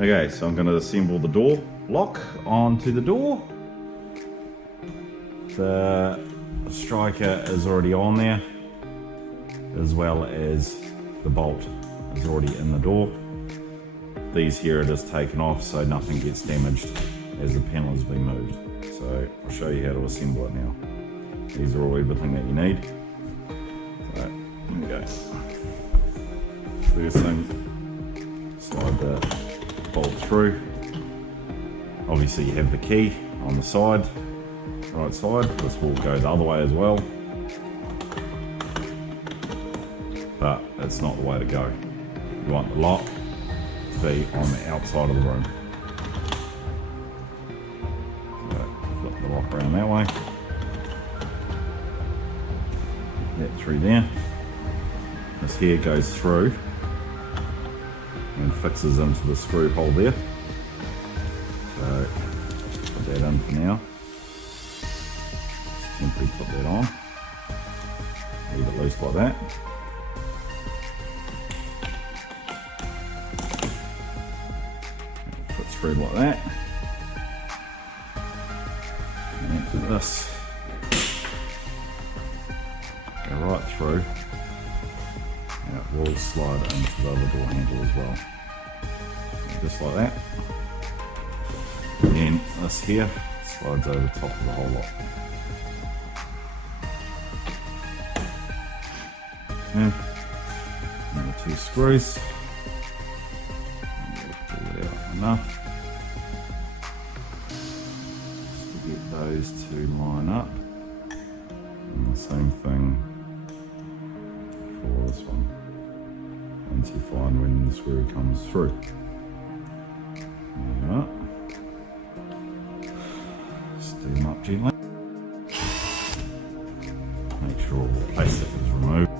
Okay, so I'm going to assemble the door lock onto the door. The striker is already on there, as well as the bolt is already in the door. These here it is taken off so nothing gets damaged as the panel has been moved. So I'll show you how to assemble it now. These are all everything that you need. So here we go. First thing, slide the bolt through. Obviously you have the key on the side, right side. This will go the other way as well, but it's not the way to go. You want the lock to be on the outside of the room. So flip the lock around that way. That through there. This here goes through and fixes into the screw hole there. So put that in for now. Just temporarily put that on. Leave it loose like that. It fits through like that. And into this. Go right through. And it will slide into the other door handle as well. Just like that. And then this here slides over the top of the whole lot. Okay. And the two screws. Pull it out enough. Just to get those to line up. And the same thing for this one. Once you find when the screw comes through. There you are. Do them up gently. Make sure all the plastic is removed.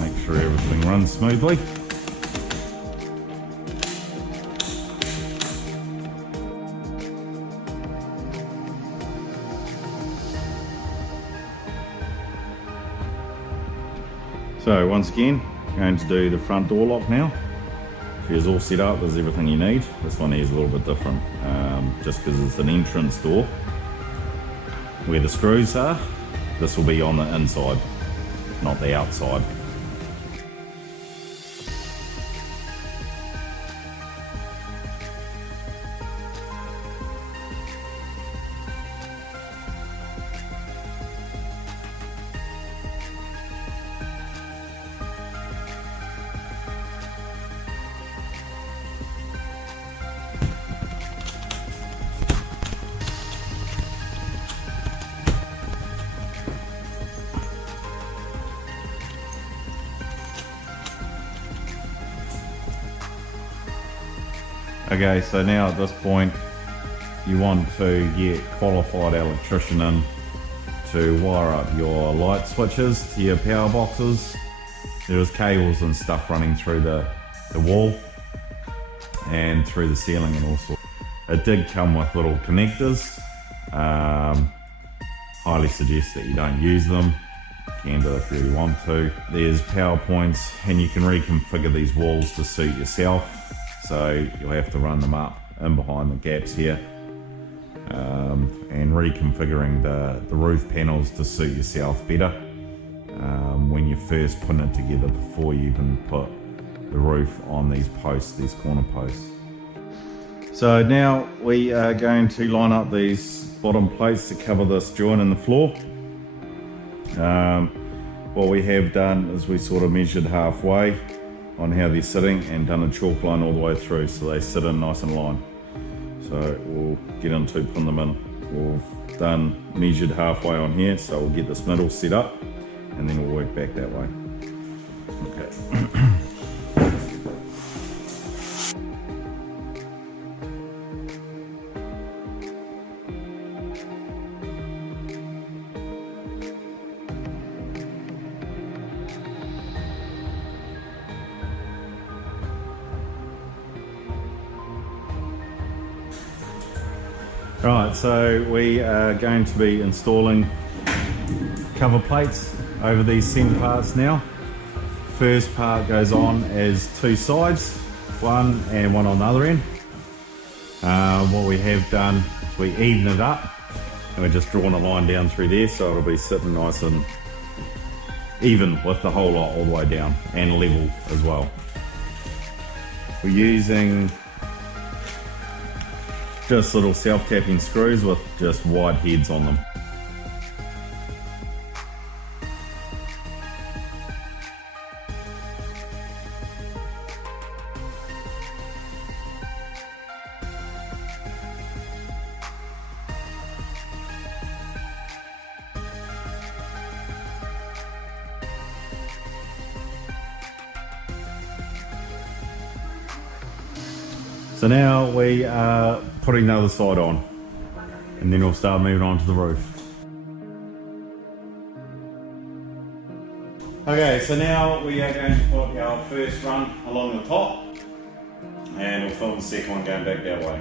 Make sure everything runs smoothly. So once again, going to do the front door lock now. She's all set up, there's everything you need. This one here is a little bit different, just because it's an entrance door. Where the screws are, this will be on the inside, not the outside. Okay, so now at this point you want to get qualified electrician in to wire up your light switches to your power boxes. There's cables and stuff running through the wall and through the ceiling and all sorts. It did come with little connectors. Highly suggest that you don't use them. You can do if you really want to. There's power points and you can reconfigure these walls to suit yourself. So you'll have to run them up in behind the gaps here, and reconfiguring the roof panels to suit yourself better when you're first putting it together before you even put the roof on these posts, these corner posts. So now we are going to line up these bottom plates to cover this joint in the floor. What we have done is we sort of measured halfway on how they're sitting and done a chalk line all the way through so they sit in nice and line. So we'll get into putting them in. We've done measured halfway on here, so we'll get this middle set up and then we'll work back that way. Okay. Right, so we are going to be installing cover plates over these centre parts now. First part goes on as two sides, one and one on the other end. What we have done is we even it up and we're just drawing a line down through there so it'll be sitting nice and even with the whole lot all the way down and level as well. We're using just little self-tapping screws with just wide heads on them. So now we are putting the other side on and then we'll start moving on to the roof. Okay, so now we are going to put our first run along the top and we'll film the second one going back that way.